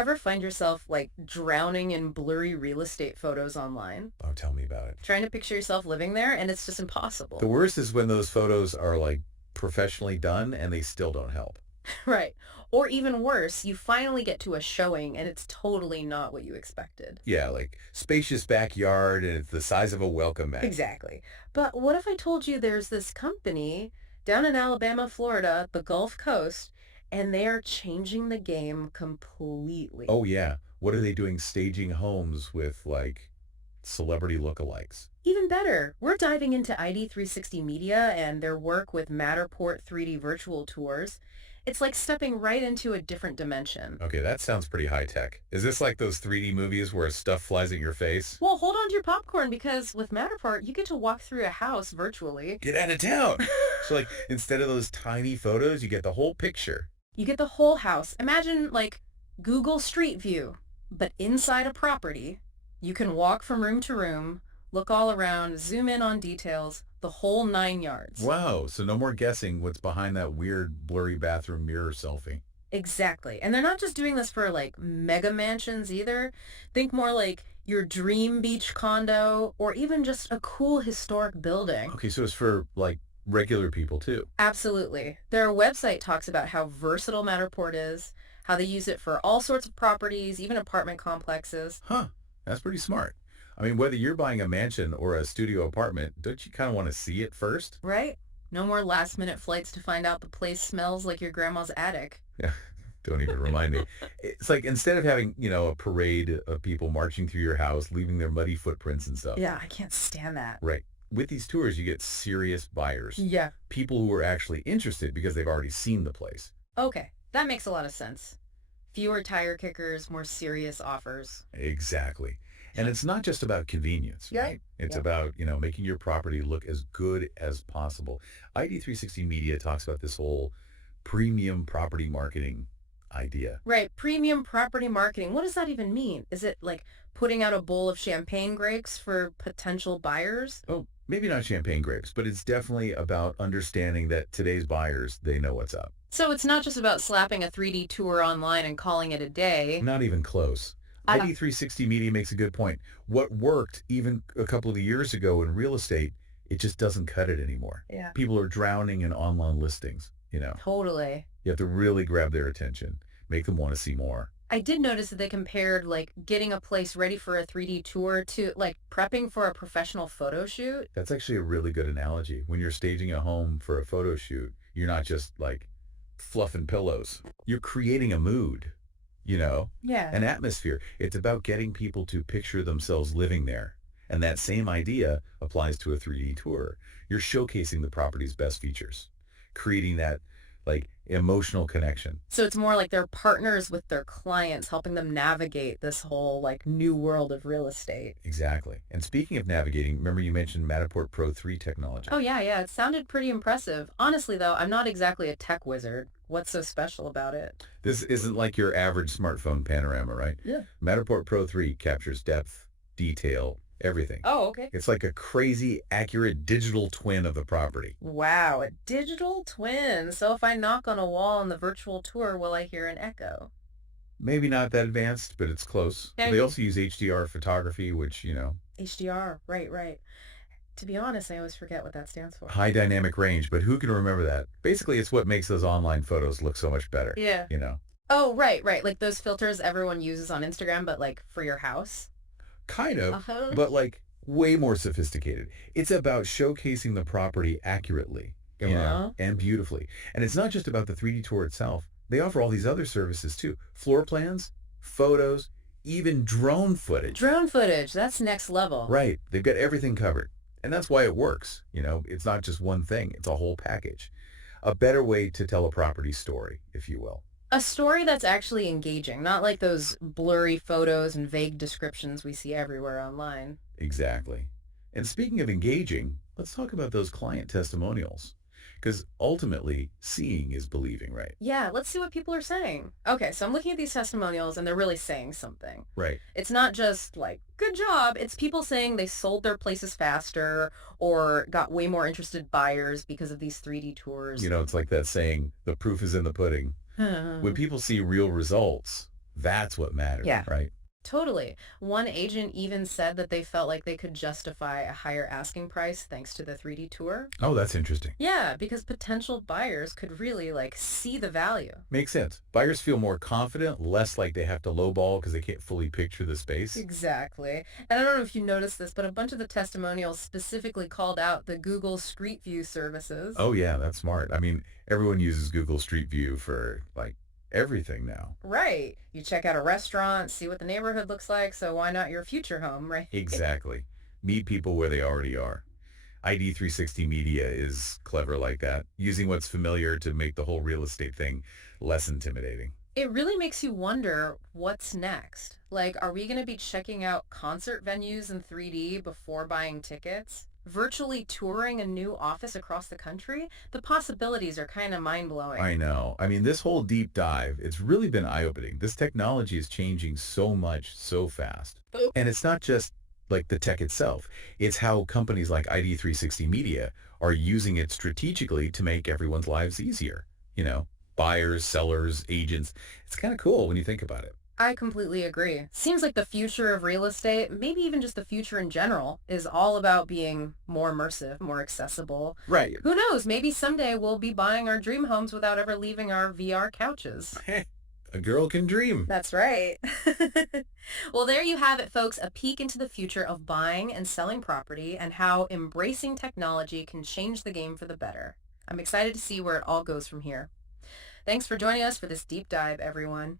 Ever find yourself like drowning in blurry real estate photos online, Oh, tell me about it. trying to picture yourself living there, and it's just The impossible? worst is when those photos are like professionally done and they still don't help. Right. Or even worse, you finally get to a showing and it's totally not what you expected. Yeah, like spacious backyard and it's the size of a welcome mat. Exactly. But what if I told you there's this company down in Alabama, Florida, the Gulf Coast, and they are changing the game completely? Oh yeah. What are they doing staging homes with like celebrity lookalikes? Even better, we're diving into id360 Media and their work with Matterport 3D virtual tours. It's like stepping right into a different dimension. Okay, that sounds pretty high tech. Is this like those 3D movies where stuff flies at your face? Well, hold on to your popcorn because with Matterport, you get to walk through a house virtually. Get out of town. So like instead of those tiny photos, you get the whole picture. You get the whole house. Imagine like Google Street View, but inside a property. You can walk from room to room, look all around, zoom in on details, the whole 9 yards. Wow, so no more guessing what's behind that weird blurry bathroom mirror selfie. Exactly. And they're not just doing this for like mega mansions either. Think more like your dream beach condo or even just a cool historic building. Okay, so it's for like regular people too. Absolutely. Their website talks about how versatile Matterport is, how they use it for all sorts of properties, even apartment complexes. Huh, that's pretty smart. I mean, whether you're buying a mansion or a studio apartment, don't you kind of want to see it first? Right? No more last minute flights to find out the place smells like your grandma's attic. Yeah, don't even remind me. It's like instead of having, a parade of people marching through your house, leaving their muddy footprints and stuff. Yeah, I can't stand that. Right. With these tours, you get serious buyers, Yeah. people who are actually interested because they've already seen the place. Okay, that makes a lot of sense. Fewer tire kickers, more serious offers. Exactly. And it's not just about convenience, Yeah. right? It's Yeah. about, making your property look as good as possible. ID360 Media talks about this whole premium property marketing idea. Right, premium property marketing. What does that even mean? Is it like putting out a bowl of champagne grapes for potential buyers? Oh, maybe not champagne grapes, but it's definitely about understanding that today's buyers, they know what's up. So it's not just about slapping a 3D tour online and calling it a day. Not even close. Uh, ID360 Media makes a good point. What worked even a couple of years ago in real estate, it just doesn't cut it anymore. yeah. People are drowning in online listings. Totally. You have to really grab their attention, make them want to see more. I did notice that they compared like getting a place ready for a 3D tour to like prepping for a professional photo shoot. That's actually a really good analogy. When you're staging a home for a photo shoot, you're not just like fluffing pillows. You're creating a mood, Yeah. an atmosphere. It's about getting people to picture themselves living there. And that same idea applies to a 3D tour. You're showcasing the property's best features, creating that like emotional connection. So it's more like they're partners with their clients, helping them navigate this whole like new world of real estate. Exactly. And speaking of navigating, remember you mentioned Matterport Pro 3 technology. Oh, yeah, yeah. It sounded pretty impressive. Honestly, though, I'm not exactly a tech wizard. What's so special about it? This isn't like your average smartphone panorama, right? Yeah. Matterport Pro 3 captures depth, detail, everything. Oh, okay. It's like a crazy, accurate digital twin of the property. Wow, a digital twin. So if I knock on a wall on the virtual tour, will I hear an echo? Maybe not that advanced, but it's close. Yeah, They also use HDR photography, which, HDR. Right, right. To be honest, I always forget what that stands for. high dynamic range, but who can remember that? Basically, it's what makes those online photos look so much better, Yeah. you know? Oh, right, right. Like those filters everyone uses on Instagram, but like for your house. Kind of, Uh-huh. but like way more sophisticated. It's about showcasing the property accurately, Yeah. and beautifully. And it's not just about the 3D tour itself. They offer all these other services too. Floor plans, photos, even drone footage. Drone footage, that's next level. Right. They've got everything covered. And that's why it works. It's not just one thing. It's a whole package. A better way to tell a property story, if you will. A story that's actually engaging, not like those blurry photos and vague descriptions we see everywhere online. Exactly. And speaking of engaging, let's talk about those client testimonials. Because ultimately, seeing is believing, right? Yeah, let's see what people are saying. Okay, so I'm looking at these testimonials and they're really saying something. Right. It's not just like, good job. It's people saying they sold their places faster or got way more interested buyers because of these 3D tours. It's like that saying, the proof is in the pudding. When people see real results, That's what mattered, Yeah. right? Totally. One agent even said that they felt like they could justify a higher asking price thanks to the 3D tour. Oh, that's interesting. Yeah, because potential buyers could really see the value. Makes sense. Buyers feel more confident, less like they have to lowball because they can't fully picture the space. Exactly. And I don't know if you noticed this, but a bunch of the testimonials specifically called out the Google Street View services. Oh yeah, that's smart. I mean, everyone uses Google Street View for like everything now. Right. You check out a restaurant, see what the neighborhood looks like, so why not your future home, right? Exactly. Meet people where they already are. id360 media is clever like that, using what's familiar to make the whole real estate thing less intimidating. It really makes you wonder what's next. Like, are we going to be checking out concert venues in 3D before buying tickets? Virtually touring a new office across the country? The possibilities are kind of mind-blowing. I know. I mean, this whole deep dive, it's really been eye-opening. This technology is changing so much so fast. And it's not just like the tech itself. It's how companies like id360 Media are using it strategically to make everyone's lives easier. You know, buyers, sellers, agents. It's kind of cool when you think about it. I completely agree. Seems like the future of real estate, maybe even just the future in general, is all about being more immersive, more accessible. Right. Who knows? Maybe someday we'll be buying our dream homes without ever leaving our VR couches. A girl can dream. That's right. Well, there you have it, folks. A peek into the future of buying and selling property and how embracing technology can change the game for the better. I'm excited to see where it all goes from here. Thanks for joining us for this deep dive, everyone.